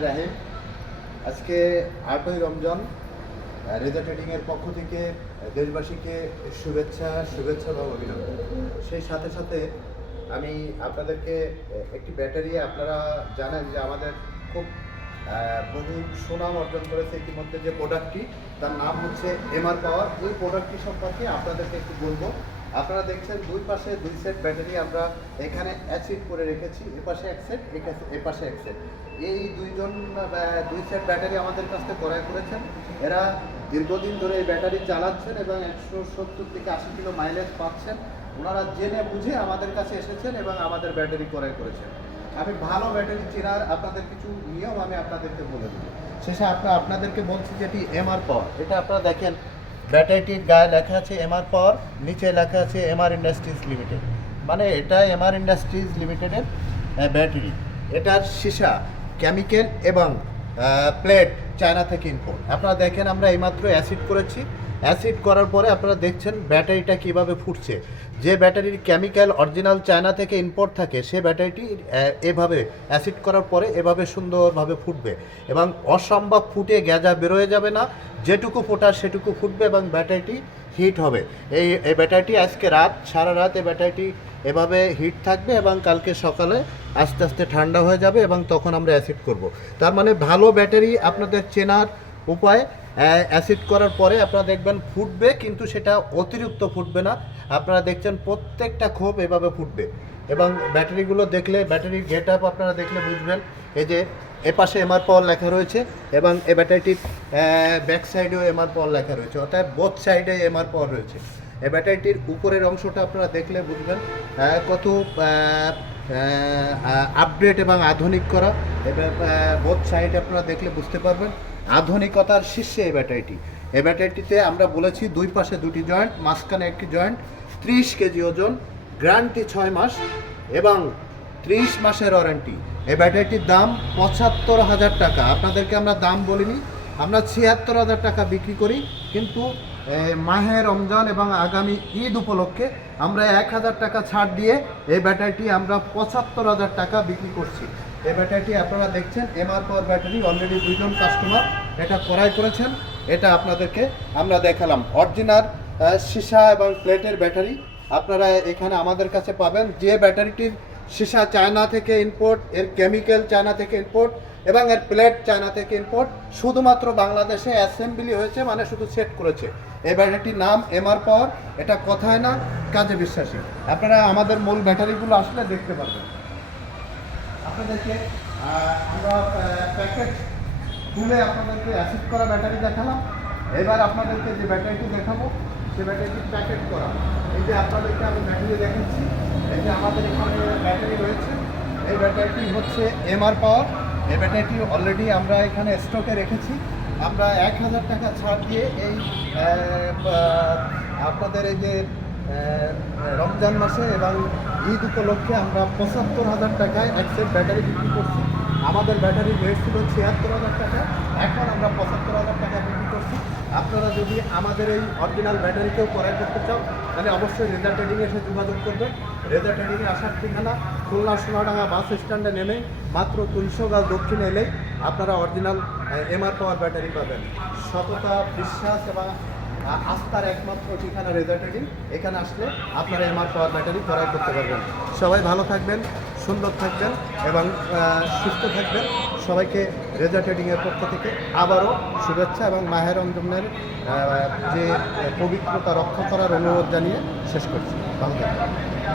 রাহিম, আজকে আটই রমজান, রেজা ট্রেডিং এর পক্ষ থেকে দেশবাসীকে শুভেচ্ছা শুভেচ্ছা এবং অভিনন্দন। সেই সাথে সাথে আমি আপনাদেরকে একটি ব্যাটারি, আপনারা জানেন যে আমাদের খুব বহু সুনাম অর্জন করেছে ইতিমধ্যে যে প্রোডাক্টটি তার নাম হচ্ছে এমআর পাওয়ার ওই প্রোডাক্টটি সম্পর্কে আপনাদেরকে একটু বলব। আপনারা দেখছেন দুই পাশে দুই সেট ব্যাটারি আমরা এখানে অ্যাসিড করে রেখেছি, এ পাশে এক সেট এ পাশে এক সেট এই দুইজন দুই সেট ব্যাটারি আমাদের কাছ থেকে ক্রয় করেছেন। এরা দীর্ঘদিন ধরে এই ব্যাটারি চালাচ্ছেন এবং একশো সত্তর থেকে আশি কিলো মাইলেজ পাচ্ছেন। ওনারা জেনে বুঝে আমাদের কাছে এসেছেন এবং আমাদের ব্যাটারি ক্রয় করেছেন। আমি ভালো ব্যাটারি চেনার আপনাদের কিছু নিয়ম আমি আপনাদেরকে বলে দেবো। শেষে আপনার আপনাদেরকে বলছি যেটি এমআর পাওয়ার এটা আপনারা দেখেন ব্যাটারিটির গায়ে লেখা আছে এমআর পাওয়ার নিচে লেখা আছে এমআর ইন্ডাস্ট্রিজ লিমিটেড মানে এটা এমআর ইন্ডাস্ট্রিজ লিমিটেডের ব্যাটারি। এটার সীসা কেমিক্যাল এবং প্লেট চায়না থেকে ইম্পোর্ট আপনারা দেখেন আমরা এইমাত্র অ্যাসিড করেছি। অ্যাসিড করার পরে আপনারা দেখছেন ব্যাটারিটা কীভাবে ফুটছে। যে ব্যাটারির কেমিক্যাল অরিজিনাল চায়না থেকে ইম্পোর্ট থাকে, সে ব্যাটারিটি এভাবে অ্যাসিড করার পরে এভাবে সুন্দরভাবে ফুটবে এবং অসম্ভব ফুটে গ্যাজা বেরোয় যাবে না। যেটুকু ফোটা সেটুকু ফুটবে এবং ব্যাটারিটি হিট হবে। এই ব্যাটারিটি আজকে রাত, সারা রাত এই ব্যাটারিটি এভাবে হিট থাকবে এবং কালকে সকালে আস্তে আস্তে ঠান্ডা হয়ে যাবে এবং তখন আমরা অ্যাসিড করব। তার মানে ভালো ব্যাটারি আপনাদের চেনার উপায় অ্যাসিড করার পরে আপনারা দেখবেন ফুটবে কিন্তু সেটা অতিরিক্ত ফুটবে না। আপনারা দেখছেন প্রত্যেকটা খোপ এভাবে ফুটবে এবং ব্যাটারিগুলো দেখলে ব্যাটারির গেট আপ আপনারা দেখলে বুঝবেন। এই যে এপাশে এমআর পাওয়ার লেখা রয়েছে এবং এ ব্যাটারিটির ব্যাক সাইডেও এমআর পাওয়ার লেখা রয়েছে, অর্থাৎ বোথ সাইডে এমআর পাওয়ার রয়েছে। ব্যাটারিটির উপরের অংশটা আপনারা দেখলে বুঝবেন কত আপডেট এবং আধুনিক করা। বোধ সাইড আপনারা দেখলে বুঝতে পারবেন আধুনিকতার শীর্ষে এই ব্যাটারিটি। ব্যাটারিটিতে আমরা বলেছি দুই পাশে দুটি জয়েন্ট মাঝখানে একটি জয়েন্ট ত্রিশ কেজি ওজন গ্যারান্টি ছয় মাস এবং ত্রিশ মাসের ওয়ারেন্টি এই ব্যাটারিটির দাম পঁচাত্তর হাজার টাকা। আপনাদেরকে আমরা দাম বলিনি, আমরা ছিয়াত্তর হাজার টাকা বিক্রি করি, কিন্তু মাহে রমজান এবং আগামী ঈদ উপলক্ষে আমরা এক হাজার টাকা ছাড় দিয়ে এই ব্যাটারিটি আমরা পঁচাত্তর হাজার টাকা বিক্রি করছি। এই ব্যাটারিটি আপনারা দেখছেন এমআর পাওয়ার ব্যাটারি অলরেডি দুইজন কাস্টমার এটা ক্রয় করেছেন। এটা আপনাদেরকে আমরা দেখালাম। অরিজিনাল সীসা এবং প্লেটের ব্যাটারি আপনারা এখানে আমাদের কাছে পাবেন। যে ব্যাটারিটির সীসা চায়না থেকে ইম্পোর্ট এর কেমিক্যাল চায়না থেকে ইম্পোর্ট এবং এর প্লেট চায়না থেকে ইম্পোর্ট শুধুমাত্র বাংলাদেশে অ্যাসেম্বলি হয়েছে মানে শুধু সেট করেছে। এই ব্যাটারিটির নাম এমআর পাওয়ার এটা কথায় না, কাজে বিশ্বাসী। আপনারা আমাদের মূল ব্যাটারিগুলো আসলে দেখতে পারবেন। আপনাদেরকে আমরা প্যাকেট খুলে আপনাদেরকে অ্যাসিড করা ব্যাটারি দেখালাম। এবার আপনাদেরকে যে ব্যাটারিটি দেখাবো, সে ব্যাটারিটি প্যাকেট করা। এই যে আপনাদেরকে আমি ব্যাটারি দেখাচ্ছি, এই যে আমাদের এখানে ব্যাটারি রয়েছে, এই ব্যাটারিটি হচ্ছে এমআর পাওয়ার ব্যাটারিটি অলরেডি আমরা এখানে স্টকে রেখেছি। আমরা এক হাজার টাকা ছাড় দিয়ে এই আপনাদের এই যে রমজান মাসে এবং ঈদ উপলক্ষে আমরা পঁচাত্তর হাজার টাকায় এক সেট ব্যাটারি বিক্রি করছি। আমাদের ব্যাটারির রেট ছিল ছিয়াত্তর হাজার টাকা। এখন আমরা পঁচাত্তর হাজার টাকা আপনারা যদি আমাদের এই অরিজিনাল ব্যাটারিকেও ক্রয় করতে চান, তাহলে অবশ্যই রেজা ট্রেডিংয়ে এসে যোগাযোগ করবেন। রেজা ট্রেডিংয়ে আসার ঠিকানা খুলনা সোনাডাঙ্গা বাস স্ট্যান্ডে নেমে মাত্র তিনশো গাছ দক্ষিণে এলেই আপনারা অরিজিনাল এমআর পাওয়ার ব্যাটারি পাবেন। সততা, বিশ্বাস এবং আস্থার একমাত্র ঠিকানা রেজার ট্রেডিং এখানে আসলে আপনারা এমআর পাওয়ার ব্যাটারি ক্রয় করতে পারবেন। সবাই ভালো থাকবেন, সুন্দর থাকবেন এবং সুস্থ থাকবেন। সবাইকে রেজা ট্রেডিংয়ের পক্ষ থেকে আবারও শুভেচ্ছা এবং মাহের আহ, যে পবিত্রতা রক্ষা করার অনুরোধ জানিয়ে শেষ করছি। ভালো